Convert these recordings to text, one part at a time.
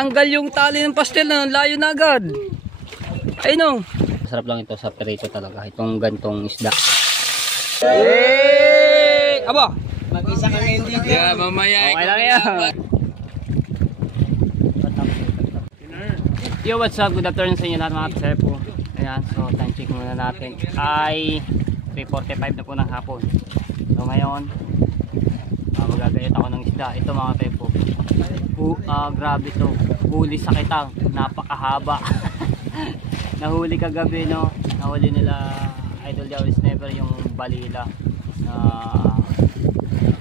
natanggal yung tali ng pastel na layo na agad. Ay no. Masarap lang ito sa perito talaga. Itong gantong isda. Hey! Aba! Mag-isa kami hindi Yeah, mamaya. Okay lang yan. Yo, what's up? Good afternoon sa inyo lahat mga kasepo. Ayan, so time check muna natin. Ay 3:45 na po ng hapon. So ngayon, magagayat ako ng isda. Ito mga kasepo. Grabe to. Huli sa kitang. Napakahaba. Nahuli kagabi, no? Nahuli nila Idol Jawel Sniper yung balila na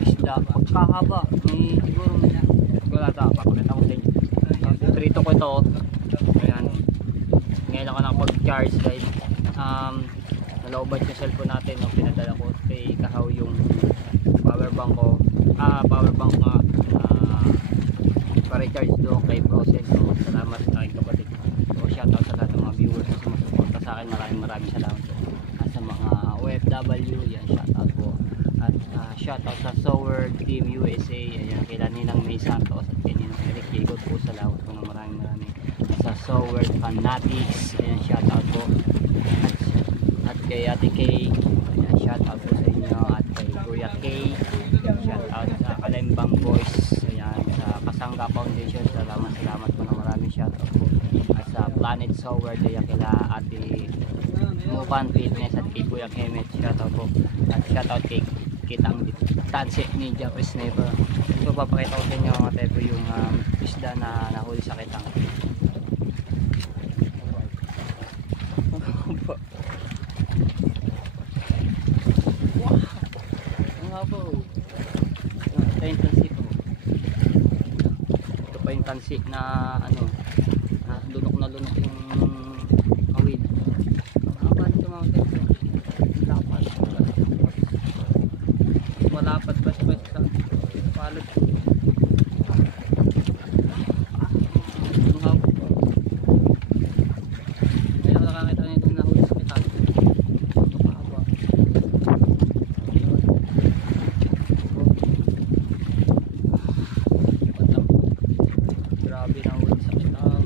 isda. Pagkahaba. Siguro ata. Pakakita ko sa inyo. Prito ko ito. Ayan. Ngayon ako nakapag-charge guys. Nalaubat yung cellphone natin. No? Pinadala ko kay Kahaw yung power bank ko. Power bank nga. Pa-recharge doon kay Process. So, salamat sa aking kapatid. So, shoutout sa lahat ng mga viewers na sumasuporta sa akin. Maraming salamat po. At sa mga OFW, yan, shoutout po. At shoutout sa Sower Team USA. Ayan, kay Ninang May Santos at kay Ninang Eric Jacob po. Salamat po ng maraming. Sa Sower Fanatics. Ayan, shoutout po. At kay Ate Kay. Ayan, shoutout po sa inyo. At kay Kuya Kay. Shoutout sa Kalembang Boys. Kasangga Foundation, salamat po ng maraming shoutout po. At sa Planet Sower, kaya kila Ate Mupan Fitness at kay Kuya Kemet, shoutout po. At shoutout kay Kitang Tansi ni Jawel Sniper. So papakita ko sa inyo mga tepo yung isda na nahuli sa kitang. Wow! Ang habo! Ito yung tansi po. Yung tansi na lunok na lunok yung awid. Haba nito mga tempo. Lapad. Malapad pa siya sa palad. Ang habo. Ngayon nakakita nito na huli sa kitang. Ito kahaba. Grabe na huli sa kitang.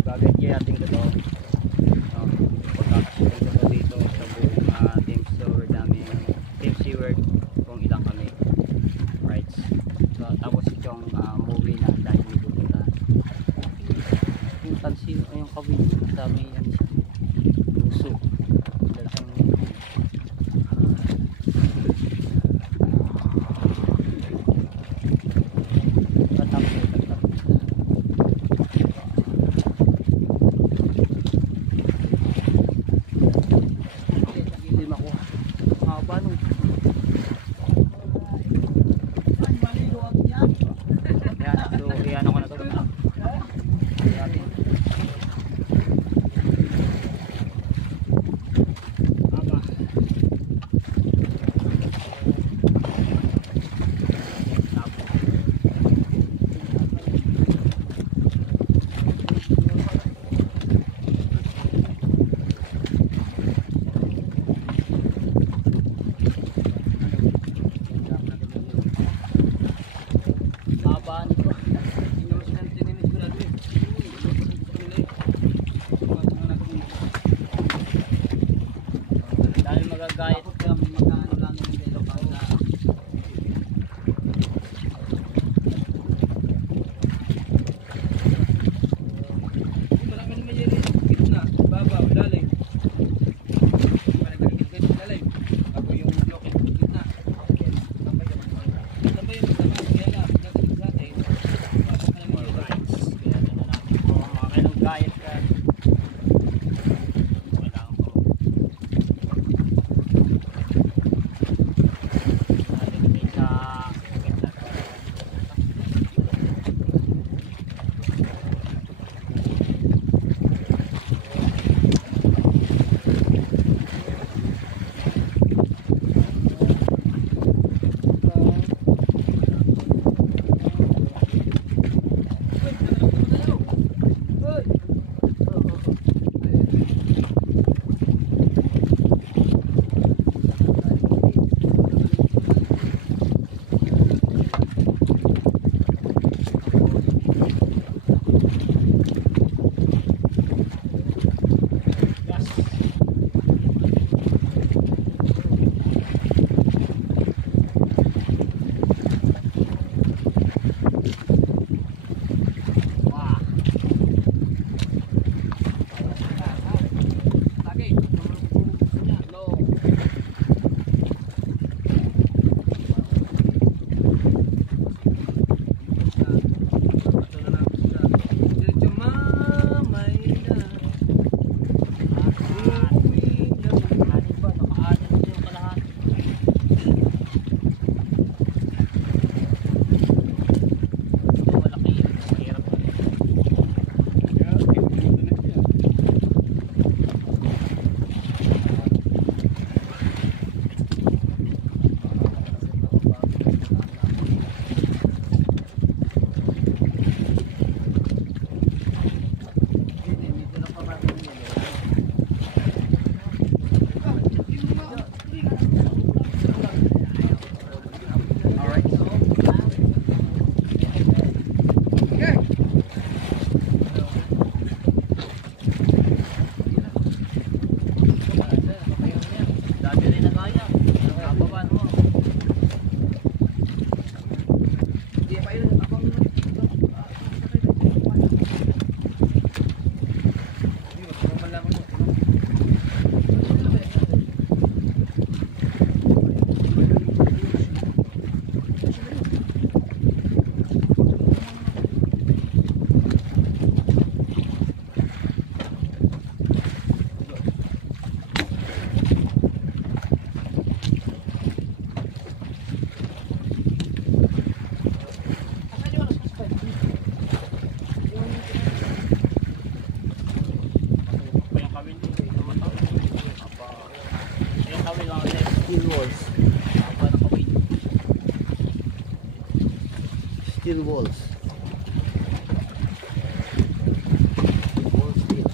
Bagay kaya ating ito. Pagkakasyon ko dito sa buong Team Sower dami. Team Sower kung ilang kami. Right. So, tapos itong movie na dahil dito kita. Yung tansi o yung kawin yung dami yan siya. Puso. steel walls. Wall steel.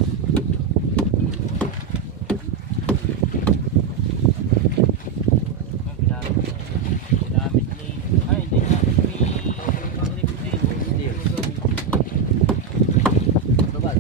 Babal.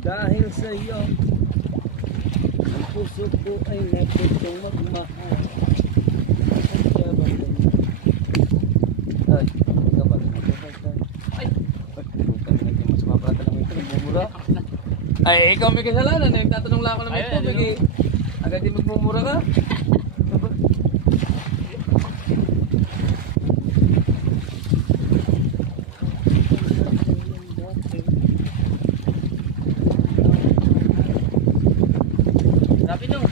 Dahil sa iyo, ang puso ko ay natutong magmahal. Ay, ikaw ba? Ay, bukan na natin mas mapata lang ito. Nagmumura. Ay, ikaw may kasalanan. Nagtatanong lang ako naman ito. Agad din magmumura ka. Grabe no.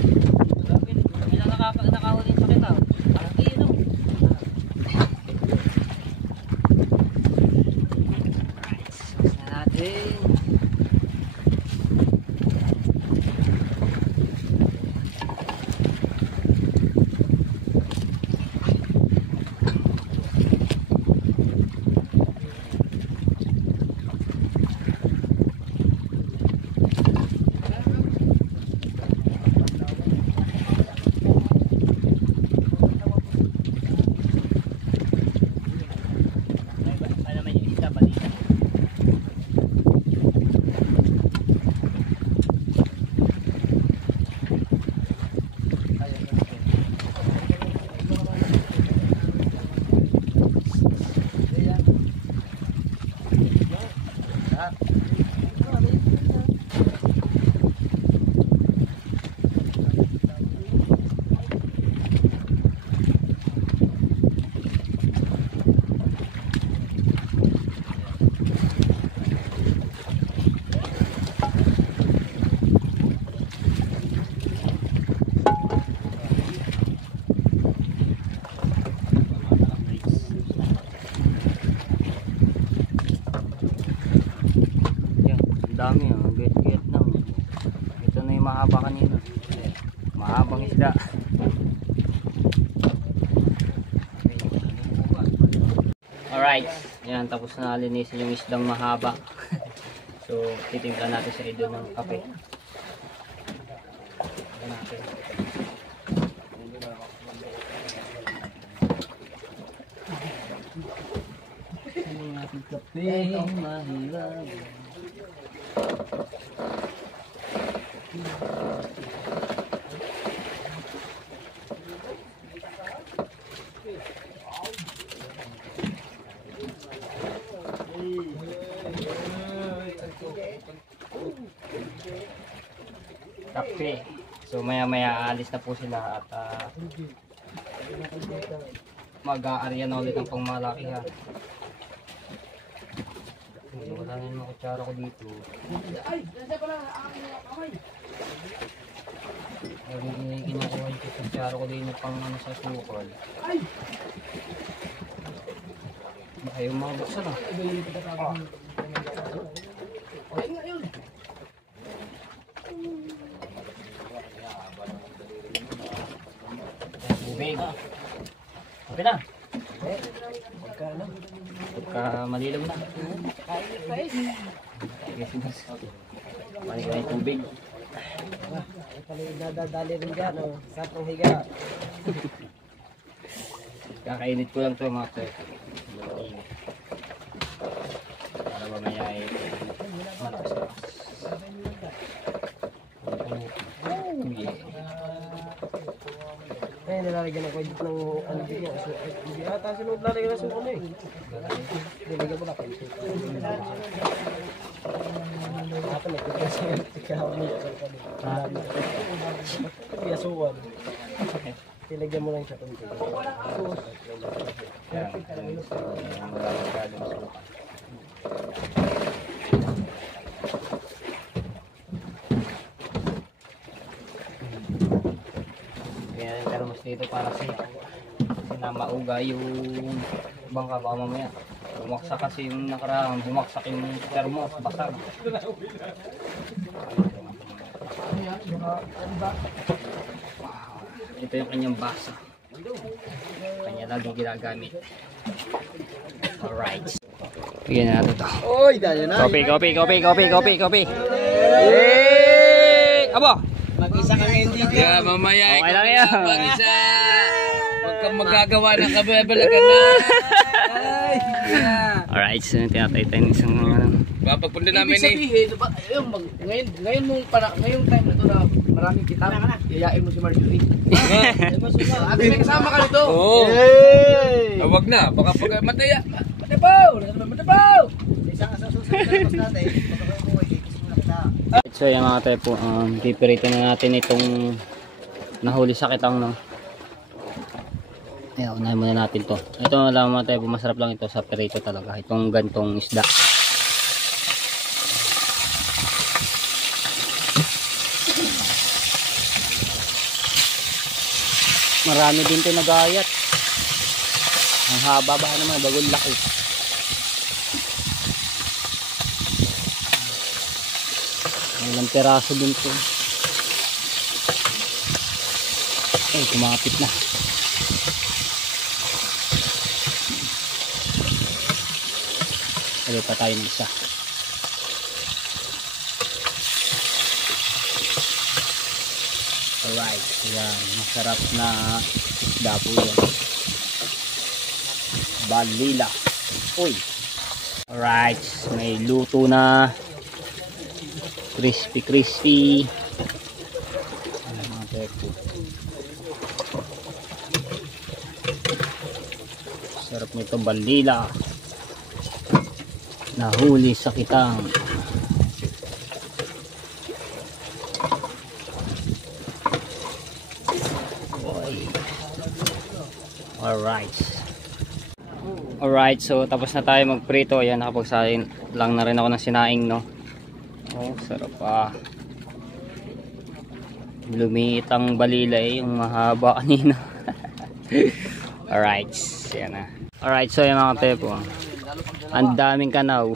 Grabe. Kami lang nakahuli sa kita. Parang tiyo no. Sa natin. Dami ah, get na. Ito na yung mahaba kanina. Mahabang isda. Alright, yan, tapos na linisin yung isdang mahaba. So, titimpla natin sa idol ng kape. Natin. Ang ating kape, mahirap. Kape. So maya-maya aalis na po sila at mag-aarya na ulit ang pangmalaki ha. Wala na yung kutsara ko dito. Kinukuha yung kutsara ko din pang ano sa sukol. Ayaw mabuksan ah. Tubig. Okay na. Pagka malilaw na. Mali ka yung tubig. Nadadali rin dyan, satong higa. Kakainit ko lang ito mga sir. Para mamaya ay malakas na. Ay, nilalagyan ako dito ng ano din niya. Hindi ata sunod lalagyan ng suko na eh. Nilagyan mo na kayo. Ata nagkakasya yung tikaw niya. Piyasuan. Nilagyan mo lang siya kung tikaw. Kaya rin termos dito para sa kasi na mauga yung bangka baka mamaya bumaksak kasi yung nakaraan, bumaksak yung termos, basag. Ito yung kanyang basa, kanya laging ginagamit. Alright, bigyan na natin ito. Oy, dahil na. Kopi. Yay! Abo! Mag-isa kami hindi dito. Yeah, mamaya. Okay lang yan. Mag-isa. Huwag kang magagawa ng kababalagan na. Alright, so tinatay tayo ng isang Papagpunta namin eh. Sabihin, ngayon ngayong time na ito na maraming kitab, yayain mo si Marjorie. At may kasama ka nito. Oo. Huwag na. Baka pag mataya. Matabaw! Isang sa susunod na tapos natin, So yung mga tayo po, pipirito na natin itong nahuli sa kitang no. Ayan, unahin muna natin to. Ito alam mga tayo po, masarap lang ito sa pirito talaga. Itong gantong isda. Marami din ito nagayat. Ang haba ba naman, bagong laki. Ilang peraso din po. Ay, kumapit na. Ulit pa tayo ng isa. Alright, yan. Masarap na isda po yan. Balila. Uy. Alright, may luto na. Crispy. Sarap nito, balila. Nahuli sa kitang. Alright, so tapos na tayo magprito. Ayan, nakapagsain lang na rin ako ng sinaing, no? Oh, sarap pa. Lumiit ang balila yung mahaba kanina. Alright, yan na. Alright, so yung mga tepo. Ang daming kanaw.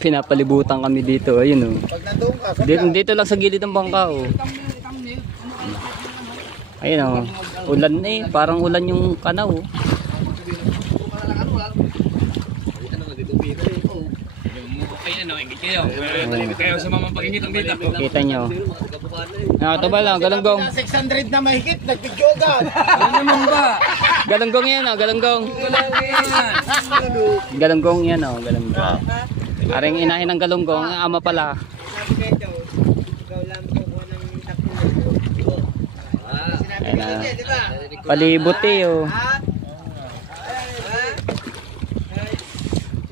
Pinapalibutan kami dito. Ayun, oh. Dito lang sa gilid ng bangka, oh. Ayun, oh. Ulan eh. Parang ulan yung kanaw, oh. Kayo sa mamang pag-ingit ang dito. Kita nyo. Ito ba lang, galanggong. 600 na mahigit, nagpidyogan. Ano naman ba? Galanggong yan, oh, galanggong. Galanggong yan, oh, galanggong. Aring inahin ng galanggong, ama pala. Ayan na. Palibot eh, oh.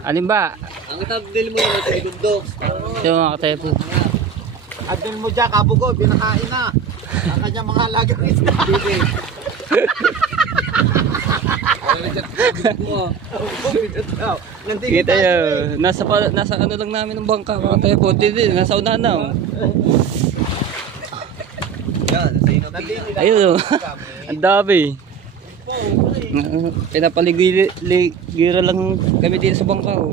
Alin ba? Ang itabdil mo yun, sa idugdog. Ito mga katepo. Adil mo dyan, kabugo, pinakain na. Ang kanyang mga alagang isda. Kita yun. Nasa ano lang namin ng bangka mga katepo. Nasa unahan na. Oh. Ayun oh. Ang dami. Pinapaligira lang kami din sa bangka oh.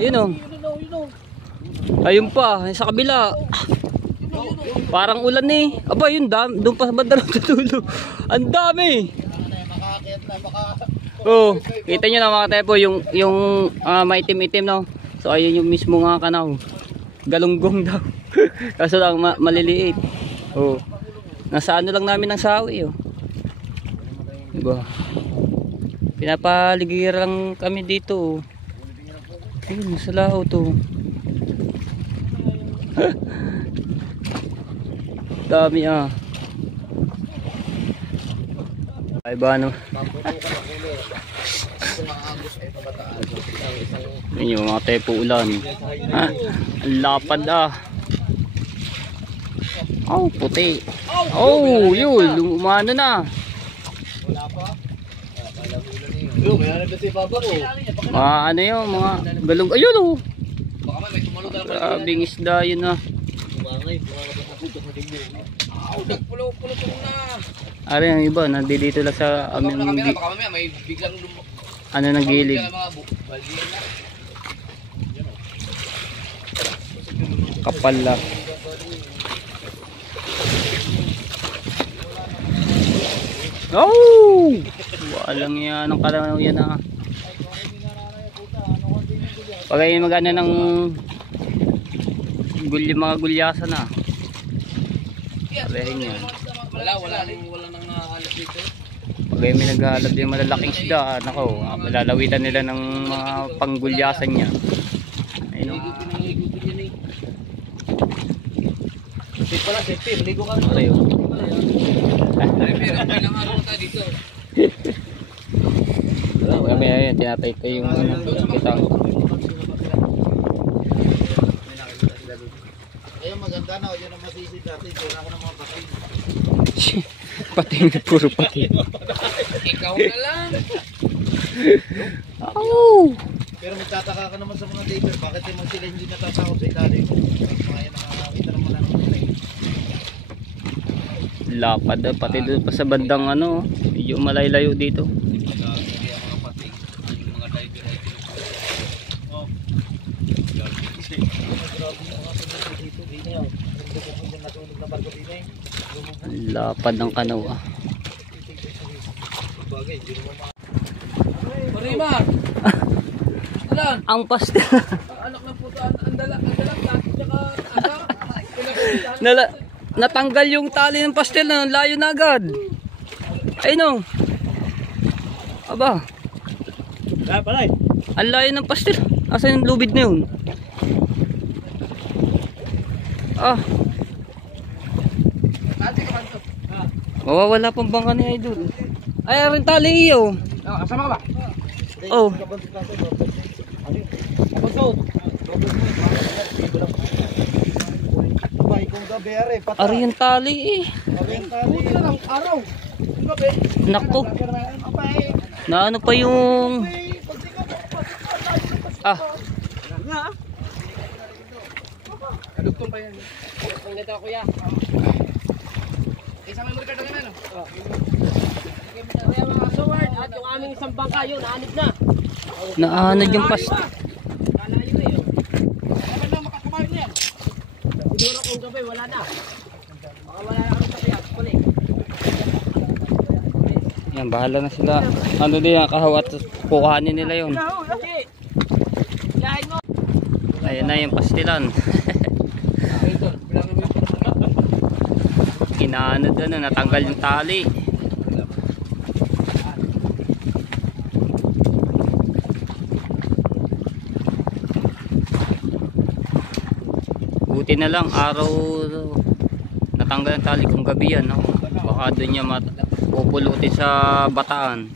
Ayun oh. Ayun pa, sa kabila. Parang ulan eh. Aba yun, doon pa sa banda ng tutulo. Ang dami. Oh, kita nyo na mga katepo yung maitim-itim no. So ayun yung mismo nga kanaw. Galunggong daw. Kaso lang maliliit. Oh. Nasa ano lang namin ng sawi oh. Diba? Pinapaligira lang kami dito oh. Ayun, nasa lao to. Dami ah. Ay ba ano? Yun yung mga tepo ulan. Ha? Ang lapad ah. Oh, puti. Oh, yun. Lumano na. Mga ano yun, mga galong. Ayun oh. Grabing isda yun ah. Ari ang iba, nandito lang sa amin ano ng gilid. Kapal lang. Oh! Walang yan, ang kalamaw yan ah. Pag ay magana ng mga gulyasan ah. Parehin yan. Wala nang alas dito. Pag ay may naghahalap yung malalaking isda, nako, malalawitan nila ng mga panggulyasan niya. Ayun. Sip pala, sip. Ligo ka. Pareho. Ilang araw tayo dito. Kami ayun, tinatay ko yung kita. Ayun, maganda na. Yun ang masisid natin. Wala ka ng mga pating. Pating na puro pating. Ikaw na lang. Oh! Pero magtataka ka naman sa mga neighbor. Bakit yung sila hindi natatakot sa ilalim? Mga yan nakakita naman na naman. Lapad pati doon pa sa bandang ano, medyo malaylayo dito. Lapad ng kanaw ah. Marima. Alan, Ang pastel. anak ng puto, ang dalak tsaka anak. Natanggal yung tali ng pastel na layo na agad. Ay no. Aba. Ang layo ng pastel. Asan yung lubid na yun? Ah. Mawawala pang bangka ni Idol. Ay, rin tali iyo. Asama ka ba? Oh. Ari yung tali eh. Nako. Na ano pa yung ah. Kadugtong pa yan. Ang neta kuya. Isang memory card lang yan. Kaya mga sword at yung aming isang bangka yun, naanib na. Naanod yung pastel. Kalayo eh. Dapat na makakabayan niya. Siguro kung gabi wala na. Baka wala na kami sa tiyak. Kuli. Yan, bahala na sila. Ano din ang kahawat, kukuhanin nila yun. Ayan na yung pastilan. Inaanod na, natanggal yung tali. Buti na lang araw natanggal ang tali kung gabi yan, no? Baka doon niya pupulutin sa bataan.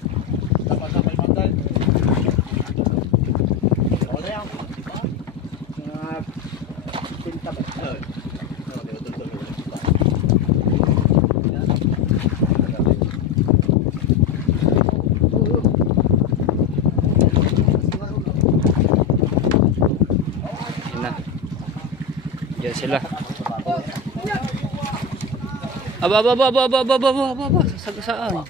Ayan sila. Aba. Sasagasaan.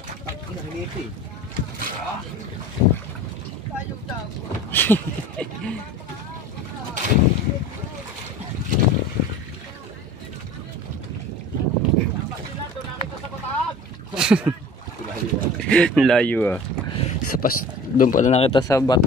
Layo ah. Doon pala nakita sa bat.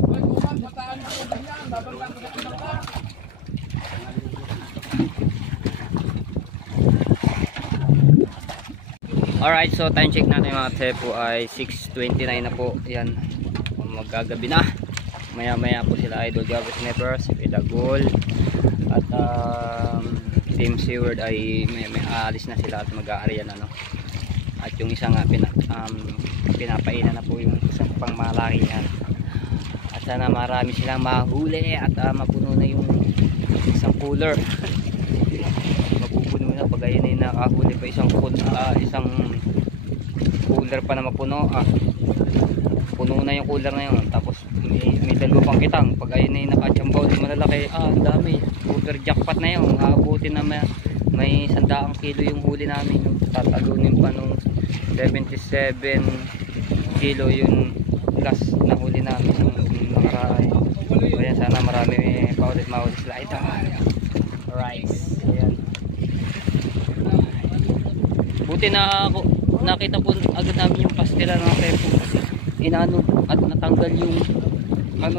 Alright, so time check natin mga tepo ay 6:29 na po. Yan, magagabi na. Maya maya po sila Idol Gabby Snipers, Pedagol at Team Seaward ay may aalis na sila at mag-aarya na, no? At yung isa nga pinapainan na po yung isang pangmalakihan. At sana marami silang mahuli at mapuno na yung isang cooler. Mapupuno na pag ayun ay nakahuli pa isang cooler pa na mapuno. Puno na yung cooler na yun. Tapos may dalawa pang kitang. Pag ayun ay nakachambaw di malalaki, ang dami. Super jackpot na yun. Aabutin na may 100 kilo yung huli namin. Tatalunin pa nung 77 kilo yung last na huli namin nung nakaraan. Kaya sana marami paulit sila ito. Alright, ayan. Buti na ako nakita ko agad namin yung pastila ng tepo kasi inano at natanggal yung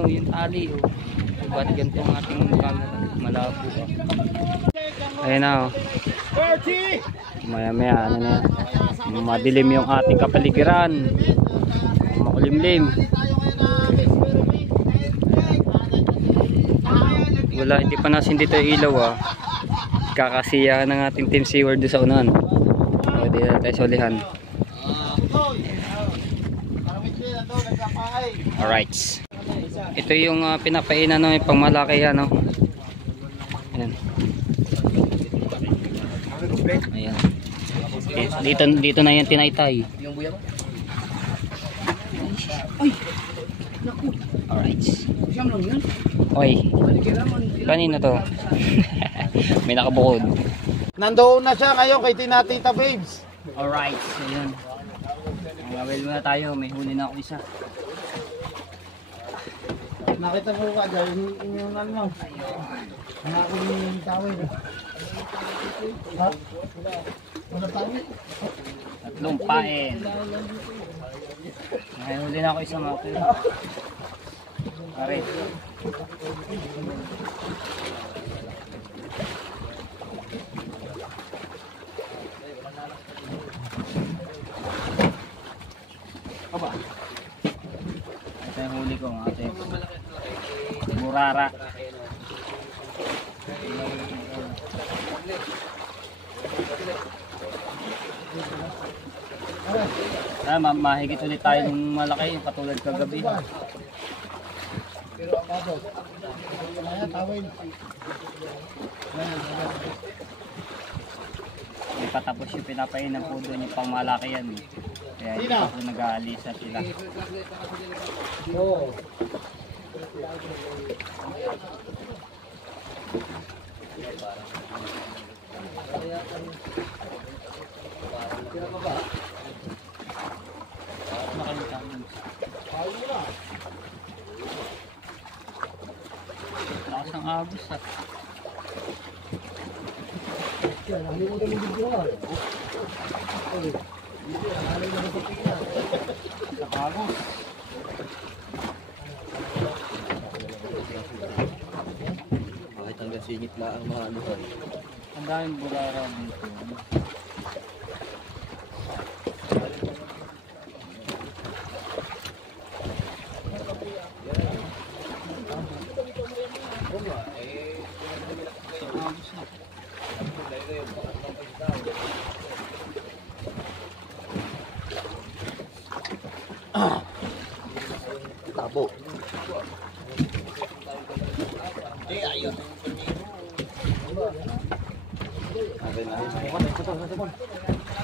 yung tali ba't ganito ang ating camera malabo ba. Ayan na maya ano na yan, madilim yung ating kapaligiran, makulimlim. Wala, hindi pa nasin dito ilaw kakasiyahan ng ating Team Seaward doon sa unahan. Hindi na tayo solihan. Alright, ito yung pinapainan ng pangmalaki yan, no? Ayan. Ayan. Dito na yan tinaytay. Alright. Oy, kanina to. May nakabukod. Nandoon na siya ngayon kay Tita Babes. Alright, so yun. Mawil muna tayo, may huli na ako isa. Nakita mo ka dyan, yung ano, ang aking tawid. Ha? Wala tawid? Tatlong paen. May huli na ako isa mga kapil. Alright. Aba. Ito yung huli ko mga kapil. Murara. Mahigit ulit tayo ng malaki yung katulad kagabi. Pero ako kaya tawid. May patapos yung pinapainan po doon yung pangmalaki yan. Kaya hindi pa po nag-aalisa sila. Oo. Lakas ng agos Bakit hanggang singit na ang mga ano? Ang daming burara dito. Tabo.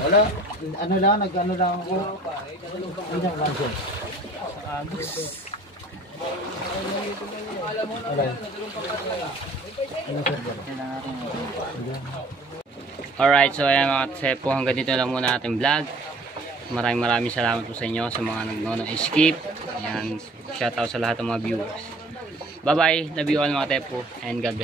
Wala, ano lang ako. Ilang kanso. Agos. Alright, so ayan mga Tsepo, hanggang dito lang muna ating vlog. Maraming salamat po sa inyo, sa mga nagno-skip. Ayan, shoutout sa lahat ng mga viewers. Bye bye, love you all mga Tepo, and God bless.